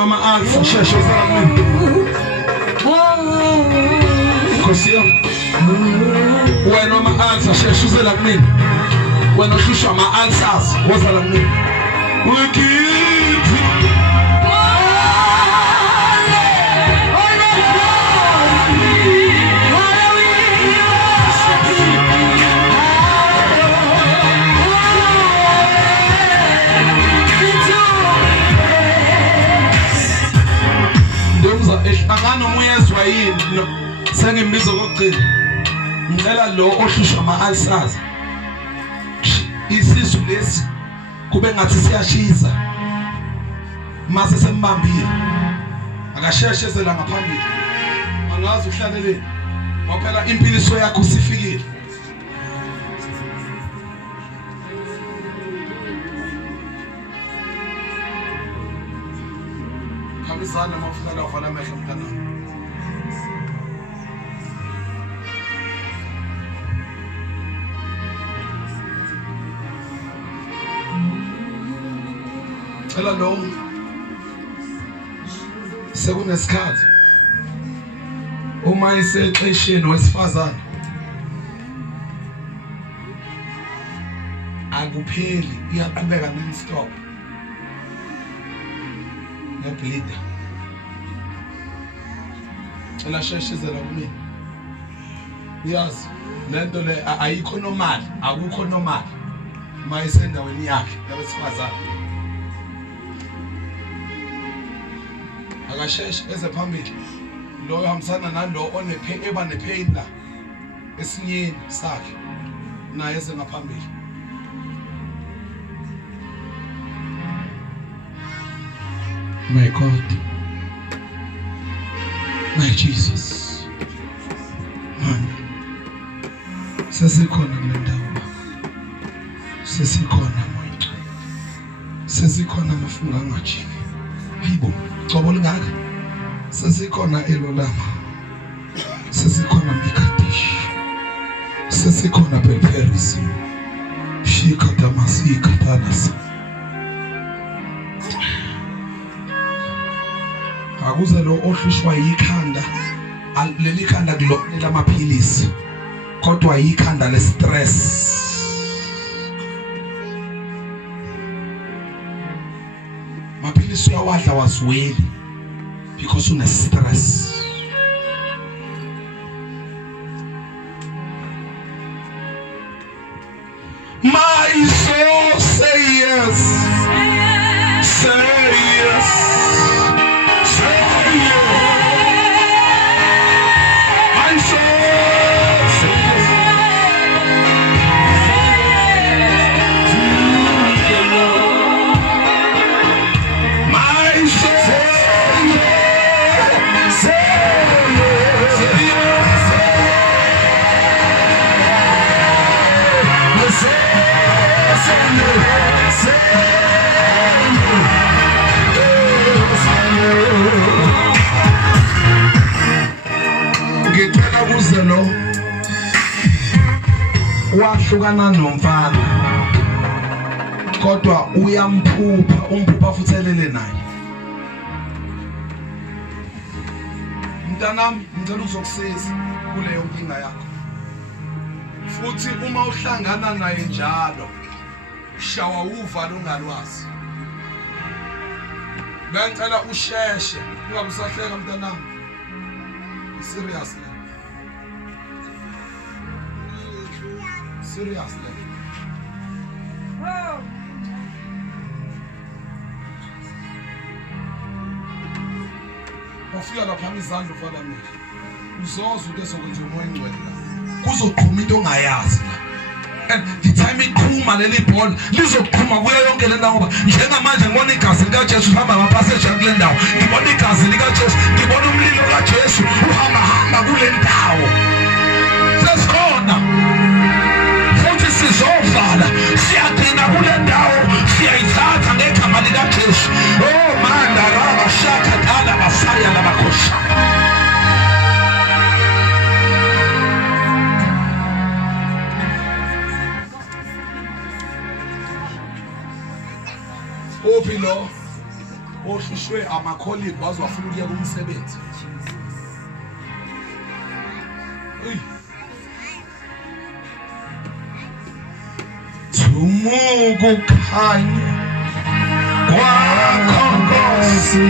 noma alfa sheshe uzalakini Nkosi yami wena noma alfa sheshe uzalakini wena uhlushwa ama-ulcers wozalakini wikithi ehlangana umuyezwa yini sengimbizo kokugcina ngicela lo ohlushwa ama-ulcers isisu lesi kube ngathi siyashisa mase sembambile akasheshe ezela ngaphambili angazi uhlaleleni waphela impiliso yakho sifikile hambisana mafutala ufala amehlo mntana cela lo sekunesikhathi uma isexesheni wesifazana akupheli iyaqhubeka non-stop ngeblida cela sheshizela kumina uyazi lento le ayikho normal akukho normal uma isendaweni yakhe yabesifazana akasheshe eze phambili lo uhambisana nalo eba nepain la esinyeni sakhe naye eze ngaphambili my God, my Jesus, man, sesikhona kule ndawo, sesikhona moya, sesikhona mafunga ngajiki, hayibo, cobo lingaka, sesikhona elolama, sesikhona mikatish, sesikhona belperisi, shikata masika tanasa. Akuze lo ohlushwa yikhanda leli khanda kulokela amaphilisi kodwa yikhanda le stress maphilisi uyawadla wazweli because une stress my soul say yes say yes lo wahlukana nomfana kodwa uyamphupha umphupha futhelele naye mntanami ngicela uzokusiza kuleyo nkinga yakho futhi uma uhlangana naye njalo shawa uvalo ongalwazi bengicela usheshe ungabe usahleka mntanami serious seriously. Whoa. Wafika lapha izandla ufala mina. Uzoza into ezokwenza umoya ingcwele la. Kuzoqhuma into ongayazi la. And the time iqhuma leli bhola lizoqhuma kuyo yonke le ndawo ngoba njengamanje ngibona igazi lika Jesu uhamba ngaphakathi kule ndawo. Ngibona igazi lika Jesu, ngibona umlilo kaJesu uhamba kule ndawo. Sesikhona. Sizovala siyagcina kule ndawo siyayithatha ngegama lika Jesu oh manda raba shaka thala basaya labakhosha Opilo ohlushwa akhishwe amakholegi waze wafuna ukuya kumsebenzi. Tumukukhanya kwakho Nkosi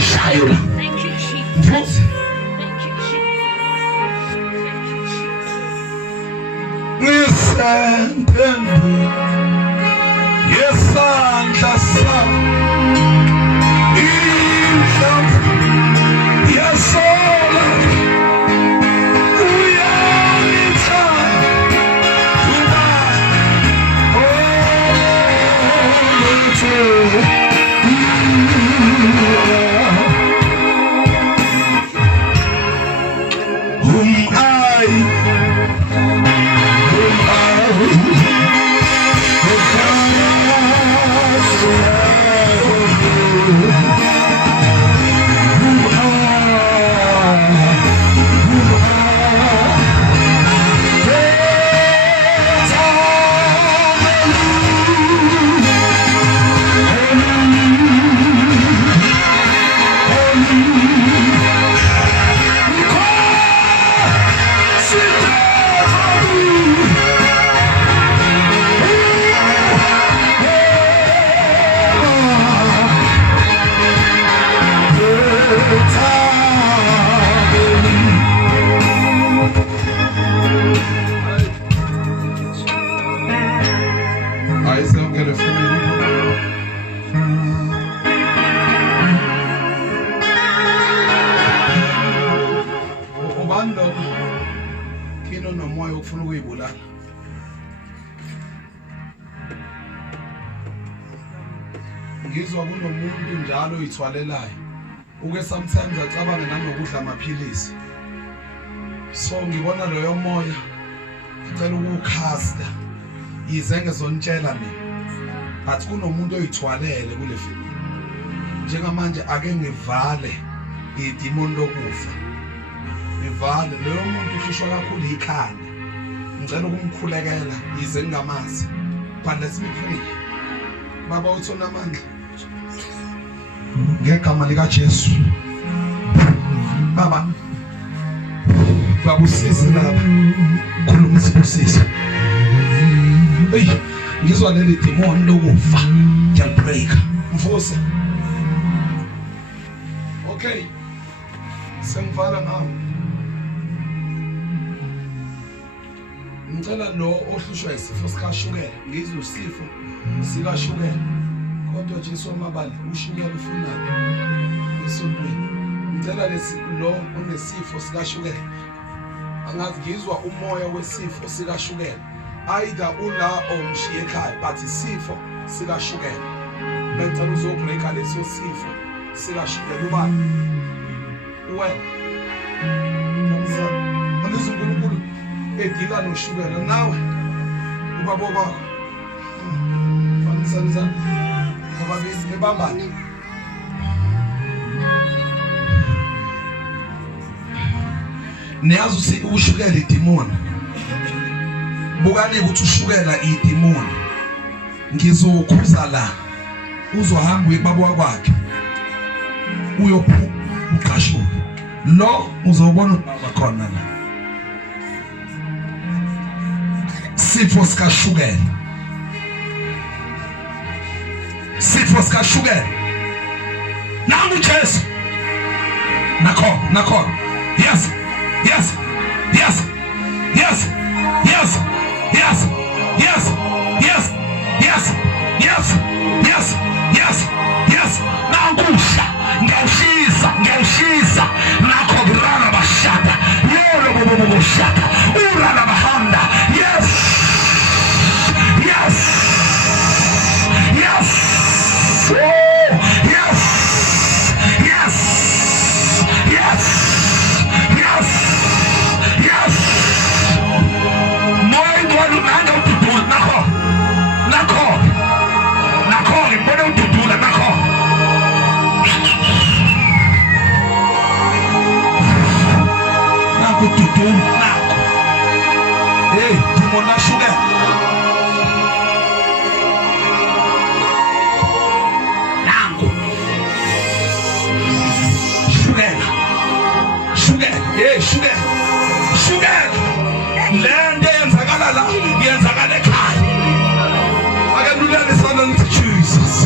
Shayula. Thank you, Jesus. Thank you, Jesus. Yes, lokufuna ukuyibulala. Ngizwa kunomuntu njalo oyithwalelayo. Uke sometimes acabanga nanokudla amaphilisi. So ngibona loyo moya ngicela ukukhasta. Yize ngezontshela mina. Bathi kunomuntu oyithwalele kule film. Njengamanje ake ngivale idemon lokufa. Ngivale loyo muntu uhlushwa kakhulu ikhanda. Ngicela ukumkhulekela yize ngingamazi. But let's be free. Baba uthona amandla. Ngegama lika Jesu. Baba usisi lapha. Khuluma isibusisi. Hey, ngizwa leli demon lokufa. Ngiyabreak. Mfose. Okay. Sengivala ngawo. Ngicela lo ohlushwa isifo sikashukela. Ngizwe isifo sikashukela. Kodwa Jesu amabali ushukela ufunani. Esontweni. Ngicela lo onesifo sikashukela. Angazi ngizwa umoya wesifo sikashukela. Either ula omshiye ekhaya but isifo sikashukela. Bengicela uzobreaka leso sifo sikashukela ubani? Wena. Angizo uNkulunkulu edila noshukela nawe. Ubaba bakho. Fanisa ababisi bebambane. Niyazi uthi ushukela idemon. Bukani ukuthi ushukela idemon. Ngizokhuza la. Uzohamba uyebaba kwakhe. Uyoqashwa. Lo uzobona ubaba khona la. Sifo sikashukela. Sifo sikashukela. Nangu Jesu. Nakho. Yes. Yes. Yes. Yes. Yes. Yes. Yes. Yes. Yes. Yes. Yes. Yes. Yes. Nangusha. Ngiyashisa. Nakho birana bashata. Yolo bobo shata. Urana bahanda. Yes. Yes. Yes. Oh. Yes. Yes. Yes. Yes. Yes. Moi dono nanga tutu nakho. Mbona tutu nakho. Nako tutu nako. Hey, dimona sugar. Sugar. Lende yenzakala la, yenzakala ekhaya. Akelulele sana nithi Jesus.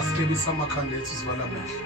Askebisa amakhanda ethu sivala amehlo.